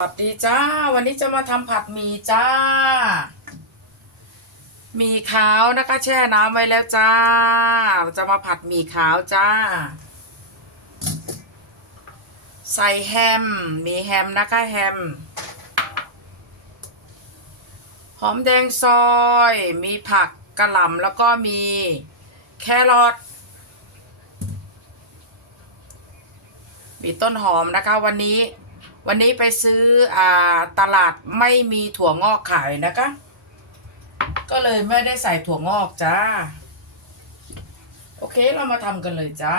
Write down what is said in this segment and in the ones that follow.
สวัสดีจ้า วันนี้จะมาทำผัดหมี่จ้า หมี่ขาวนะคะ แช่น้ำไว้แล้วจ้า จะมาผัดหมี่ขาวจ้า ใส่แฮม มีแฮมนะคะแฮม หอมแดงซอย มีผักกระหล่ำแล้วก็มีแครอทมีต้นหอมนะคะวันนี้ วันนี้ไปซื้ออ่าตลาดไม่มีถั่วงอกขายนะคะ ก็เลยไม่ได้ใส่ถั่วงอกจ้า โอเคเรามาทำกันเลยจ้า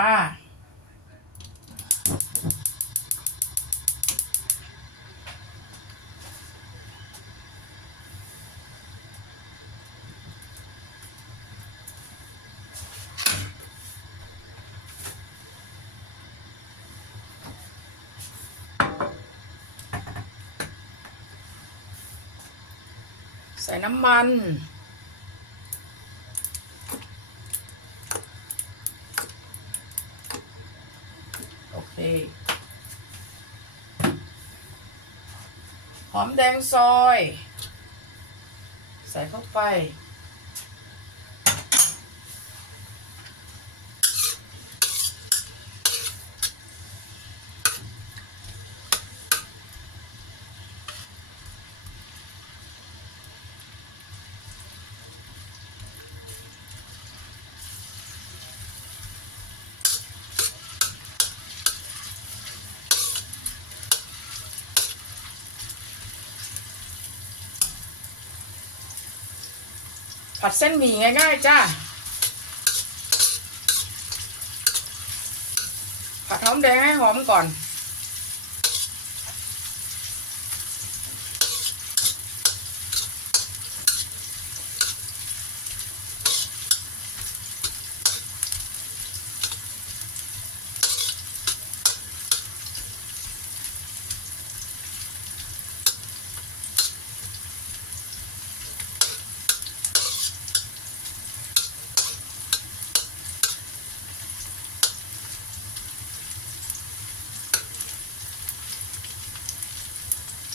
ส่น้ำมัน โอเค หอมแดงซอย ใส่เข้าไป ผัดเส้นหมี่ง่าย ๆ จ้า ผัดหอมแดงให้หอมก่อน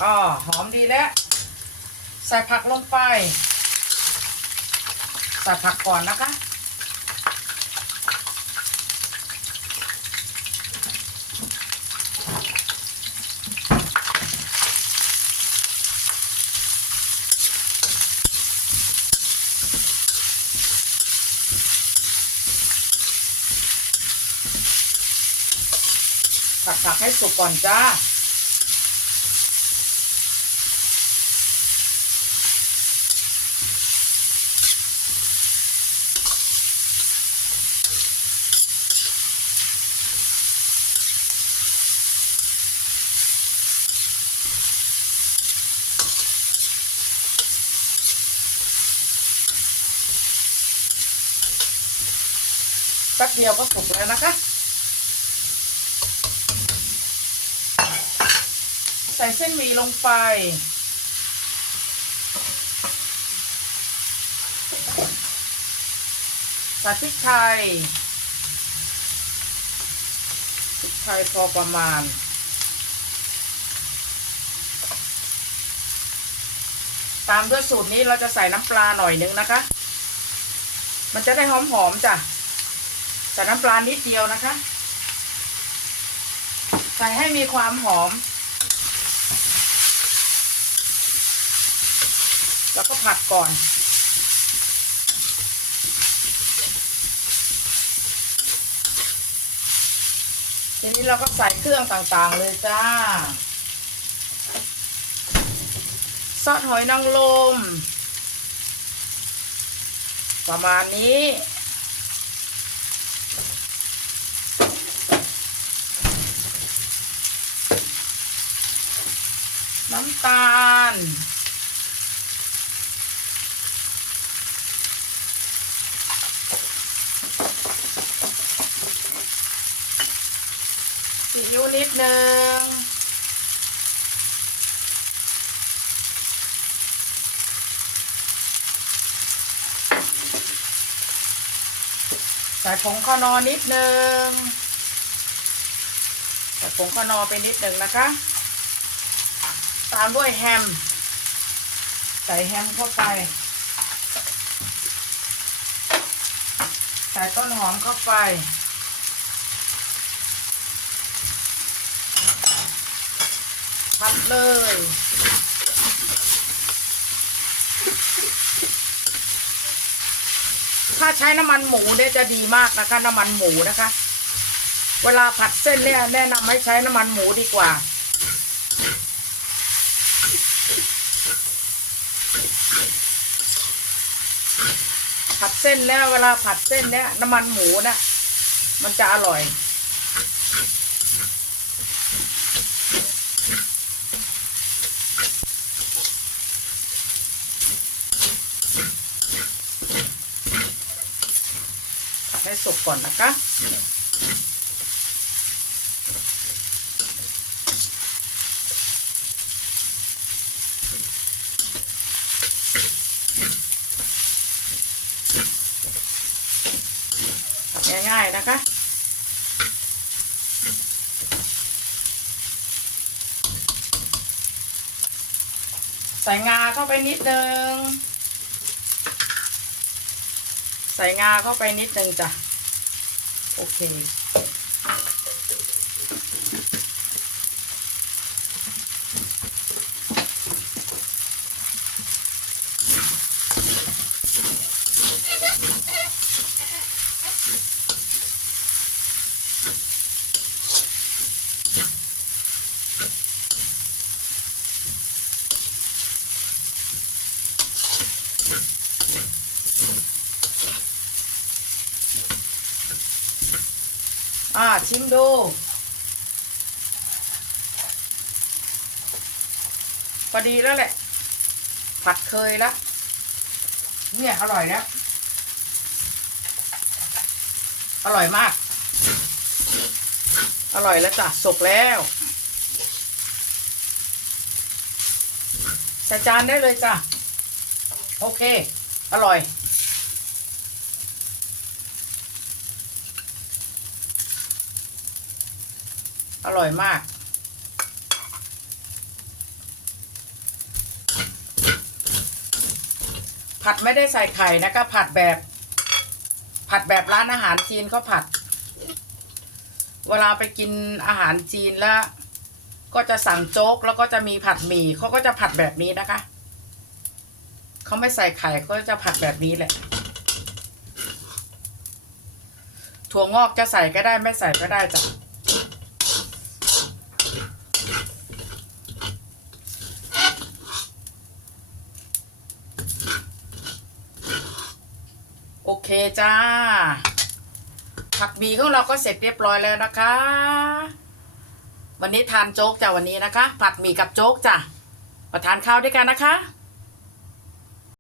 อ๋อหอมดีแล้ว ใส่ผักลงไป ใส่ผักก่อนนะคะ ผัดผักให้สุกก่อนจ้า แป๊บเดียวก็สุกแล้วนะคะ ใส่เส้นหมี่ลงไป ใส่พริกไทยพริกไทยพอประมาณตามด้วยสูตรนี้เราจะใส่น้ำปลาหน่อยนึงนะคะ มันจะได้หอมๆจ้ะ ใส่น้ำปลานิดเดียวนะคะ ใส่ให้มีความหอม แล้วก็ผัดก่อน ทีนี้เราก็ใส่เครื่องต่างๆเลยจ้า ซอสหอยนางรมประมาณนี้ น้ำตาล ซีอิ๊วนิดนึงใส่ผงข้านอนิดนึงใส่ผงข้านอไปนิดนึงนะคะ ตามด้วยแฮม ใส่แฮมเข้าไป ใส่ต้นหอมเข้าไป พัดเลยถ้าใช้น้ำมันหมูเนี่ยจะดีมากนะคะ น้ำมันหมูนะคะ เวลาผัดเส้นเนี่ยแนะนำให้ใช้น้ำมันหมูดีกว่า ผัดเส้นแล้วเวลาผัดเส้นเนี่ยน้ำมันหมูนะมันจะอร่อยผัดให้สุกก่อนนะคะ ง่ายๆนะคะ ใส่งาเข้าไปนิดนึง ใส่งาเข้าไปนิดนึงจ้ะ โอเค อ่าชิมดู พอดีแล้วแหละ ผัดเคยแล้ว เนี่ย อร่อยแล้ว อร่อยมาก อร่อยแล้วจ้ะสุกแล้วใส่จานได้เลยจ้ะ โอเค อร่อย อร่อยมาก ผัดไม่ได้ใส่ไข่นะคะผัดแบบ ผัดแบบร้านอาหารจีนเขาผัด เวลาไปกินอาหารจีนแล้ว ก็จะสั่งโจ๊กแล้วก็จะมีผัดหมี่เขาก็จะผัดแบบนี้นะคะเขาไม่ใส่ไข่เขาจะผัดแบบนี้แหละถั่วงอกจะใส่ก็ได้ไม่ใส่ก็ได้จ้ะ โอเคจ้า ผักบีของเราก็เสร็จเรียบร้อยแล้วนะคะ วันนี้ทานโจ๊กจ้ะวันนี้นะคะ ผัดหมี่กับโจ๊กจ้ะมาทานข้าวด้วยกันนะคะ